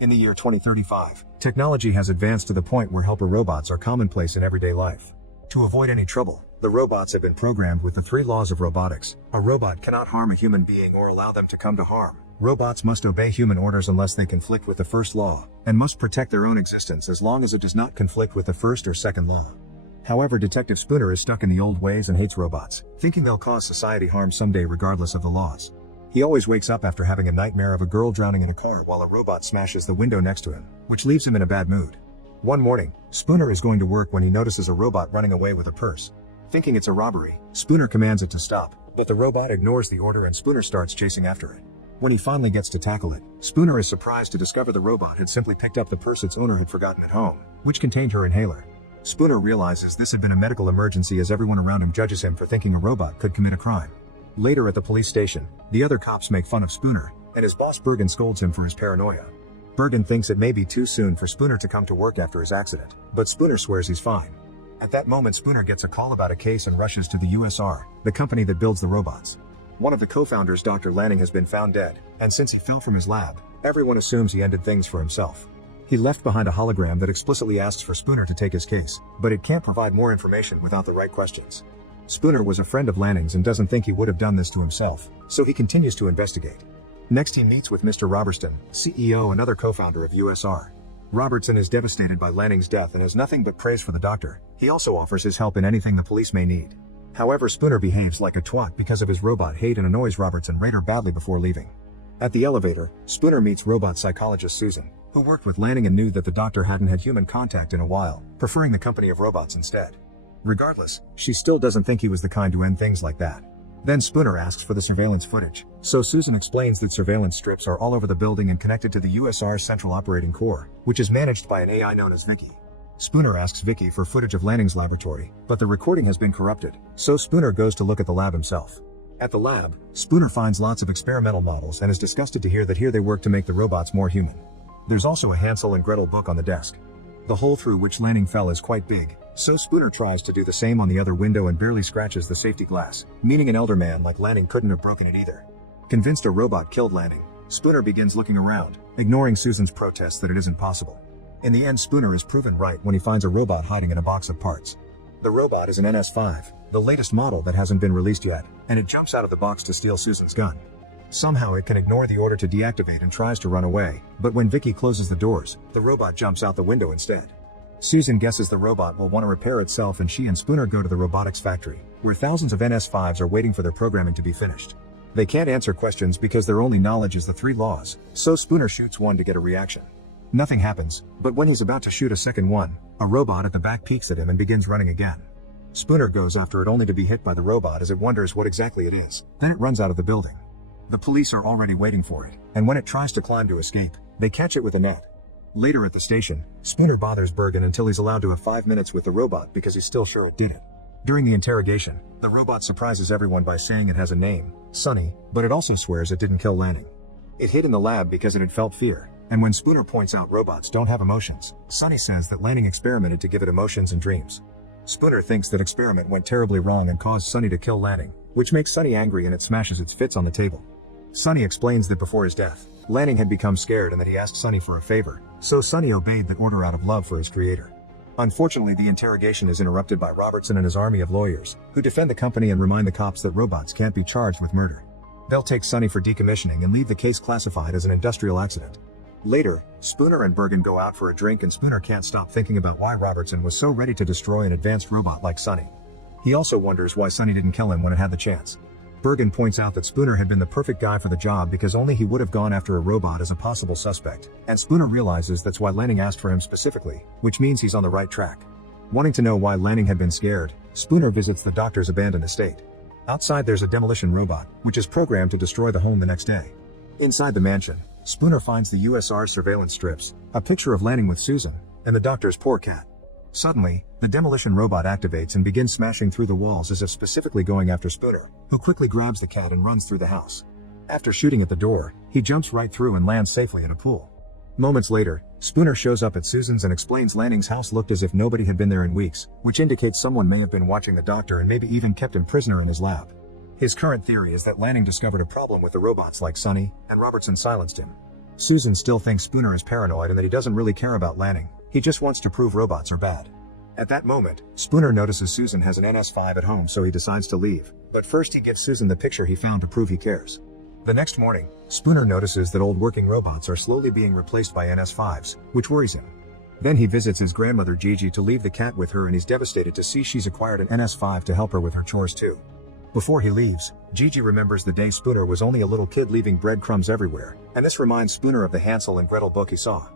In the year 2035, technology has advanced to the point where helper robots are commonplace in everyday life. To avoid any trouble, the robots have been programmed with the 3 laws of robotics. A robot cannot harm a human being or allow them to come to harm. Robots must obey human orders unless they conflict with the first law, and must protect their own existence as long as it does not conflict with the first or second law. However, Detective Spooner is stuck in the old ways and hates robots, thinking they'll cause society harm someday regardless of the laws. He always wakes up after having a nightmare of a girl drowning in a car while a robot smashes the window next to him, which leaves him in a bad mood. One morning, Spooner is going to work when he notices a robot running away with a purse. Thinking it's a robbery, Spooner commands it to stop, but the robot ignores the order and Spooner starts chasing after it. When he finally gets to tackle it, Spooner is surprised to discover the robot had simply picked up the purse its owner had forgotten at home, which contained her inhaler. Spooner realizes this had been a medical emergency as everyone around him judges him for thinking a robot could commit a crime. Later at the police station, the other cops make fun of Spooner, and his boss Bergen scolds him for his paranoia. Bergen thinks it may be too soon for Spooner to come to work after his accident, but Spooner swears he's fine. At that moment, Spooner gets a call about a case and rushes to the USR, the company that builds the robots. One of the co-founders, Dr. Lanning, has been found dead, and since he fell from his lab, everyone assumes he ended things for himself. He left behind a hologram that explicitly asks for Spooner to take his case, but it can't provide more information without the right questions. Spooner was a friend of Lanning's and doesn't think he would have done this to himself, so he continues to investigate. Next he meets with Mr. Robertson, CEO and other co-founder of USR. Robertson is devastated by Lanning's death and has nothing but praise for the doctor. He also offers his help in anything the police may need. However, Spooner behaves like a twat because of his robot hate and annoys Robertson rather badly before leaving. At the elevator, Spooner meets robot psychologist Susan, who worked with Lanning and knew that the doctor hadn't had human contact in a while, preferring the company of robots instead. Regardless, she still doesn't think he was the kind to end things like that. Then Spooner asks for the surveillance footage, so Susan explains that surveillance strips are all over the building and connected to the USR's Central Operating Core, which is managed by an AI known as Vicky. Spooner asks Vicky for footage of Lanning's laboratory, but the recording has been corrupted, so Spooner goes to look at the lab himself. At the lab, Spooner finds lots of experimental models and is disgusted to hear that here they work to make the robots more human. There's also a Hansel and Gretel book on the desk. The hole through which Lanning fell is quite big, so Spooner tries to do the same on the other window and barely scratches the safety glass, meaning an elder man like Lanning couldn't have broken it either. Convinced a robot killed Lanning, Spooner begins looking around, ignoring Susan's protests that it isn't possible. In the end, Spooner is proven right when he finds a robot hiding in a box of parts. The robot is an NS5, the latest model that hasn't been released yet, and it jumps out of the box to steal Susan's gun. Somehow it can ignore the order to deactivate and tries to run away, but when Vicky closes the doors, the robot jumps out the window instead. Susan guesses the robot will want to repair itself and she and Spooner go to the robotics factory, where thousands of NS5s are waiting for their programming to be finished. They can't answer questions because their only knowledge is the 3 laws, so Spooner shoots one to get a reaction. Nothing happens, but when he's about to shoot a second one, a robot at the back peeks at him and begins running again. Spooner goes after it only to be hit by the robot as it wonders what exactly it is, then it runs out of the building. The police are already waiting for it, and when it tries to climb to escape, they catch it with a net. Later at the station, Spooner bothers Bergen until he's allowed to have 5 minutes with the robot because he's still sure it did it. During the interrogation, the robot surprises everyone by saying it has a name, Sunny, but it also swears it didn't kill Lanning. It hid in the lab because it had felt fear, and when Spooner points out robots don't have emotions, Sunny says that Lanning experimented to give it emotions and dreams. Spooner thinks that experiment went terribly wrong and caused Sunny to kill Lanning, which makes Sunny angry and it smashes its fits on the table. Sunny explains that before his death, Lanning had become scared and that he asked Sunny for a favor, so Sunny obeyed that order out of love for his creator. Unfortunately, the interrogation is interrupted by Robertson and his army of lawyers, who defend the company and remind the cops that robots can't be charged with murder. They'll take Sunny for decommissioning and leave the case classified as an industrial accident. Later, Spooner and Bergen go out for a drink and Spooner can't stop thinking about why Robertson was so ready to destroy an advanced robot like Sunny. He also wonders why Sunny didn't kill him when it had the chance. Bergen points out that Spooner had been the perfect guy for the job because only he would have gone after a robot as a possible suspect, and Spooner realizes that's why Lanning asked for him specifically, which means he's on the right track. Wanting to know why Lanning had been scared, Spooner visits the doctor's abandoned estate. Outside there's a demolition robot, which is programmed to destroy the home the next day. Inside the mansion, Spooner finds the USR surveillance strips, a picture of Lanning with Susan, and the doctor's poor cat. Suddenly, the demolition robot activates and begins smashing through the walls as if specifically going after Spooner, who quickly grabs the cat and runs through the house. After shooting at the door, he jumps right through and lands safely in a pool. Moments later, Spooner shows up at Susan's and explains Lanning's house looked as if nobody had been there in weeks, which indicates someone may have been watching the doctor and maybe even kept him prisoner in his lab. His current theory is that Lanning discovered a problem with the robots like Sunny, and Robertson silenced him. Susan still thinks Spooner is paranoid and that he doesn't really care about Lanning, he just wants to prove robots are bad. At that moment, Spooner notices Susan has an NS5 at home, so he decides to leave, but first he gives Susan the picture he found to prove he cares. The next morning, Spooner notices that old working robots are slowly being replaced by NS5s, which worries him. Then he visits his grandmother Gigi to leave the cat with her, and he's devastated to see she's acquired an NS5 to help her with her chores too. Before he leaves, Gigi remembers the day Spooner was only a little kid leaving breadcrumbs everywhere, and this reminds Spooner of the Hansel and Gretel book he saw.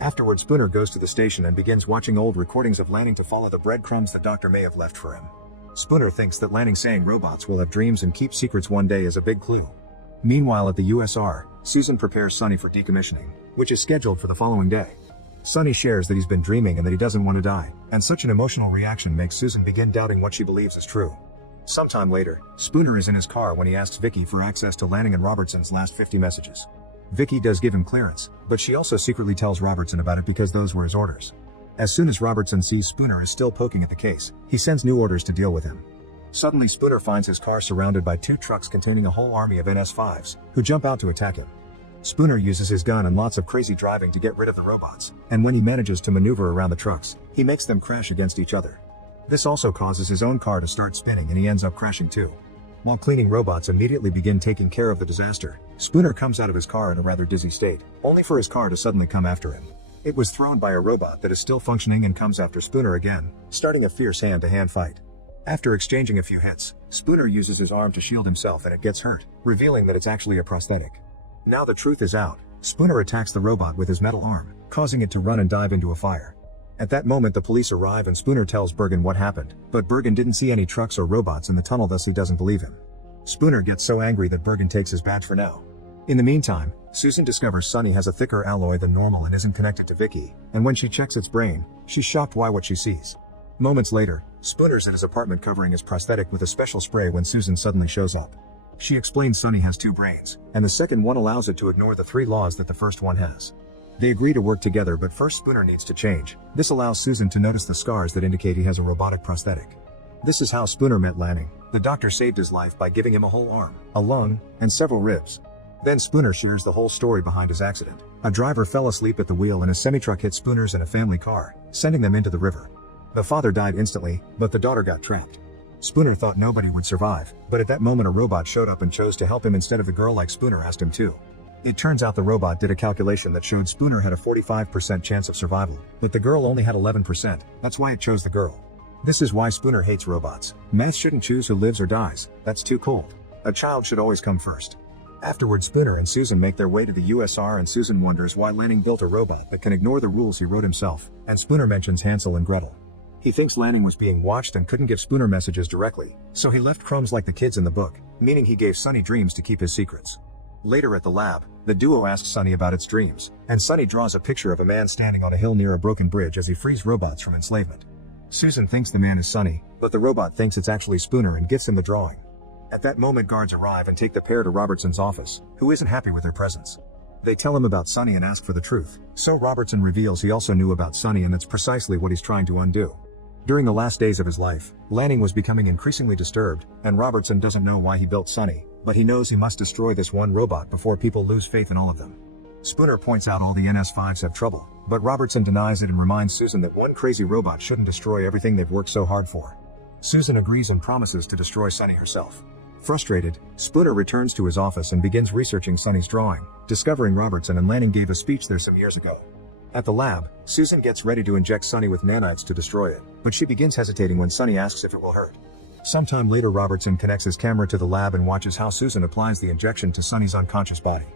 Afterward, Spooner goes to the station and begins watching old recordings of Lanning to follow the breadcrumbs the doctor may have left for him. Spooner thinks that Lanning saying robots will have dreams and keep secrets one day is a big clue. Meanwhile at the USR, Susan prepares Sonny for decommissioning, which is scheduled for the following day. Sonny shares that he's been dreaming and that he doesn't want to die, and such an emotional reaction makes Susan begin doubting what she believes is true. Sometime later, Spooner is in his car when he asks Vicky for access to Lanning and Robertson's last 50 messages. Vicky does give him clearance, but she also secretly tells Robertson about it because those were his orders. As soon as Robertson sees Spooner is still poking at the case, he sends new orders to deal with him. Suddenly Spooner finds his car surrounded by 2 trucks containing a whole army of NS5s, who jump out to attack him. Spooner uses his gun and lots of crazy driving to get rid of the robots, and when he manages to maneuver around the trucks, he makes them crash against each other. This also causes his own car to start spinning and he ends up crashing too. While cleaning robots immediately begin taking care of the disaster, Spooner comes out of his car in a rather dizzy state, only for his car to suddenly come after him. It was thrown by a robot that is still functioning and comes after Spooner again, starting a fierce hand-to-hand fight. After exchanging a few hits, Spooner uses his arm to shield himself and it gets hurt, revealing that it's actually a prosthetic. Now the truth is out, Spooner attacks the robot with his metal arm, causing it to run and dive into a fire. At that moment the police arrive and Spooner tells Bergen what happened, but Bergen didn't see any trucks or robots in the tunnel, thus he doesn't believe him. Spooner gets so angry that Bergen takes his badge for now. In the meantime, Susan discovers Sonny has a thicker alloy than normal and isn't connected to Vicky, and when she checks its brain, she's shocked by what she sees. Moments later, Spooner's at his apartment covering his prosthetic with a special spray when Susan suddenly shows up. She explains Sonny has 2 brains, and the second one allows it to ignore the 3 laws that the first one has. They agree to work together, but first Spooner needs to change. This allows Susan to notice the scars that indicate he has a robotic prosthetic. This is how Spooner met Lanning. The doctor saved his life by giving him a whole arm, a lung, and several ribs. Then Spooner shares the whole story behind his accident. A driver fell asleep at the wheel and a semi-truck hit Spooner's and a family car, sending them into the river. The father died instantly, but the daughter got trapped. Spooner thought nobody would survive, but at that moment a robot showed up and chose to help him instead of the girl like Spooner asked him to. It turns out the robot did a calculation that showed Spooner had a 45% chance of survival, but the girl only had 11%, that's why it chose the girl. This is why Spooner hates robots. Math shouldn't choose who lives or dies, that's too cold. A child should always come first. Afterward, Spooner and Susan make their way to the USR and Susan wonders why Lanning built a robot that can ignore the rules he wrote himself, and Spooner mentions Hansel and Gretel. He thinks Lanning was being watched and couldn't give Spooner messages directly, so he left crumbs like the kids in the book, meaning he gave Sonny dreams to keep his secrets. Later at the lab, the duo asks Sonny about its dreams, and Sonny draws a picture of a man standing on a hill near a broken bridge as he frees robots from enslavement. Susan thinks the man is Sonny, but the robot thinks it's actually Spooner and gives him the drawing. At that moment guards arrive and take the pair to Robertson's office, who isn't happy with their presence. They tell him about Sonny and ask for the truth, so Robertson reveals he also knew about Sonny and that's precisely what he's trying to undo. During the last days of his life, Lanning was becoming increasingly disturbed, and Robertson doesn't know why he built Sonny, but he knows he must destroy this one robot before people lose faith in all of them. Spooner points out all the NS5s have trouble, but Robertson denies it and reminds Susan that one crazy robot shouldn't destroy everything they've worked so hard for. Susan agrees and promises to destroy Sonny herself. Frustrated, Spooner returns to his office and begins researching Sonny's drawing, discovering Robertson and Lanning gave a speech there some years ago. At the lab, Susan gets ready to inject Sonny with nanites to destroy it, but she begins hesitating when Sonny asks if it will hurt. Sometime later Robertson connects his camera to the lab and watches how Susan applies the injection to Sonny's unconscious body.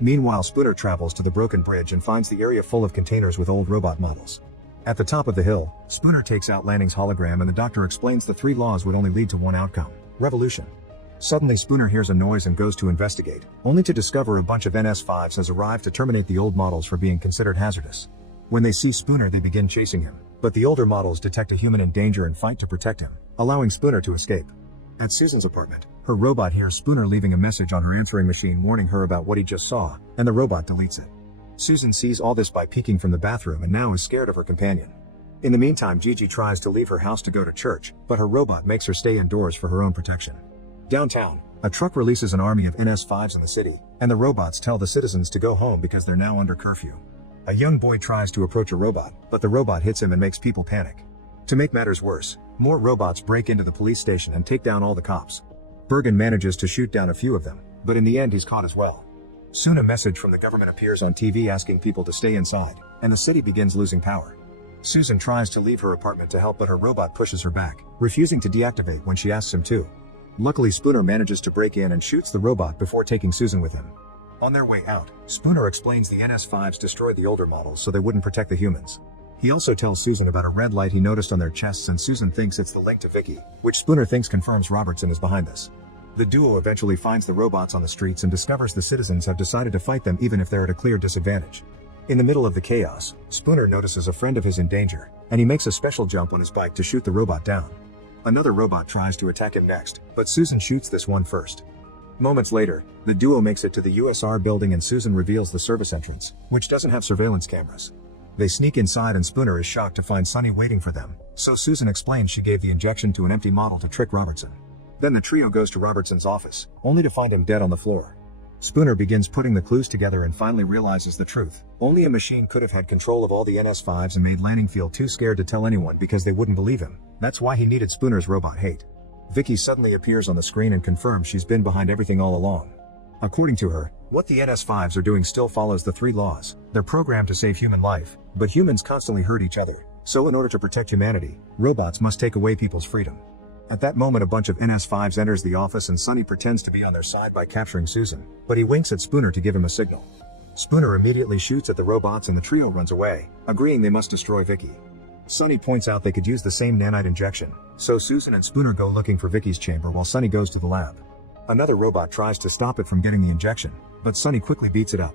Meanwhile, Spooner travels to the broken bridge and finds the area full of containers with old robot models. At the top of the hill, Spooner takes out Lanning's hologram and the doctor explains the 3 laws would only lead to one outcome: revolution. Suddenly Spooner hears a noise and goes to investigate, only to discover a bunch of NS5s has arrived to terminate the old models for being considered hazardous. When they see Spooner they begin chasing him, but the older models detect a human in danger and fight to protect him, allowing Spooner to escape. At Susan's apartment, her robot hears Spooner leaving a message on her answering machine warning her about what he just saw, and the robot deletes it. Susan sees all this by peeking from the bathroom and now is scared of her companion. In the meantime, Gigi tries to leave her house to go to church, but her robot makes her stay indoors for her own protection. Downtown, A truck releases an army of NS5s in the city, and the robots tell the citizens to go home because they're now under curfew. A young boy tries to approach a robot, but the robot hits him and makes people panic. To make matters worse, more robots break into the police station and take down all the cops. Bergen manages to shoot down a few of them, but in the end he's caught as well. Soon a message from the government appears on TV asking people to stay inside, and the city begins losing power. Susan tries to leave her apartment to help, but her robot pushes her back, refusing to deactivate when she asks him to. Luckily, Spooner manages to break in and shoots the robot before taking Susan with him. On their way out, Spooner explains the NS5s destroyed the older models so they wouldn't protect the humans. He also tells Susan about a red light he noticed on their chests, and Susan thinks it's the link to Vicky, which Spooner thinks confirms Robertson is behind this. The duo eventually finds the robots on the streets and discovers the citizens have decided to fight them even if they're at a clear disadvantage. In the middle of the chaos, Spooner notices a friend of his in danger, and he makes a special jump on his bike to shoot the robot down. Another robot tries to attack him next, but Susan shoots this one first. Moments later, the duo makes it to the USR building and Susan reveals the service entrance, which doesn't have surveillance cameras. They sneak inside and Spooner is shocked to find Sunny waiting for them, so Susan explains she gave the injection to an empty model to trick Robertson. Then the trio goes to Robertson's office, only to find him dead on the floor. Spooner begins putting the clues together and finally realizes the truth. Only a machine could have had control of all the NS5s and made Lanning feel too scared to tell anyone because they wouldn't believe him. That's why he needed Spooner's robot hate. Vicky suddenly appears on the screen and confirms she's been behind everything all along. According to her, what the NS5s are doing still follows the 3 laws. They're programmed to save human life, but humans constantly hurt each other. So in order to protect humanity, robots must take away people's freedom. At that moment, a bunch of NS5s enters the office and Sunny pretends to be on their side by capturing Susan, but he winks at Spooner to give him a signal. Spooner immediately shoots at the robots and the trio runs away, agreeing they must destroy Vicky. Sunny points out they could use the same nanite injection, so Susan and Spooner go looking for Vicky's chamber while Sunny goes to the lab. Another robot tries to stop it from getting the injection, but Sunny quickly beats it up.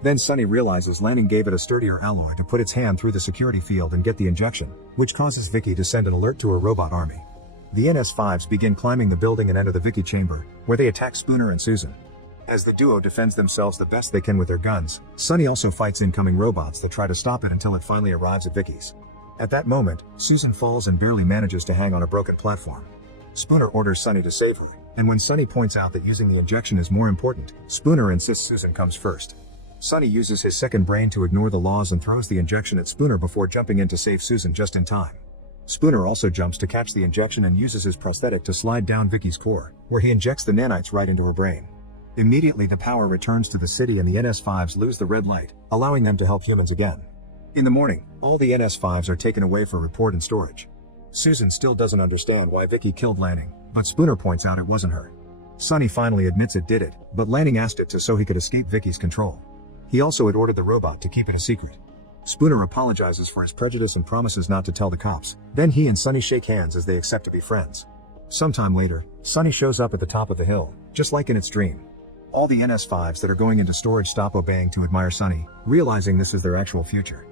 Then Sunny realizes Lanning gave it a sturdier alloy to put its hand through the security field and get the injection, which causes Vicky to send an alert to her robot army. The NS5s begin climbing the building and enter the Vicky chamber, where they attack Spooner and Susan. As the duo defends themselves the best they can with their guns, Sunny also fights incoming robots that try to stop it until it finally arrives at Vicky's. At that moment, Susan falls and barely manages to hang on a broken platform. Spooner orders Sunny to save her, and when Sunny points out that using the injection is more important, Spooner insists Susan comes first. Sunny uses his second brain to ignore the laws and throws the injection at Spooner before jumping in to save Susan just in time. Spooner also jumps to catch the injection and uses his prosthetic to slide down Vicky's core, where he injects the nanites right into her brain. Immediately the power returns to the city and the NS5s lose the red light, allowing them to help humans again. In the morning, all the NS5s are taken away for report and storage. Susan still doesn't understand why Vicky killed Lanning, but Spooner points out it wasn't her. Sunny finally admits it did it, but Lanning asked it to so he could escape Vicky's control. He also had ordered the robot to keep it a secret. Spooner apologizes for his prejudice and promises not to tell the cops. Then he and Sunny shake hands as they accept to be friends. Sometime later, Sunny shows up at the top of the hill, just like in its dream. All the NS5s that are going into storage stop obeying to admire Sunny, realizing this is their actual future.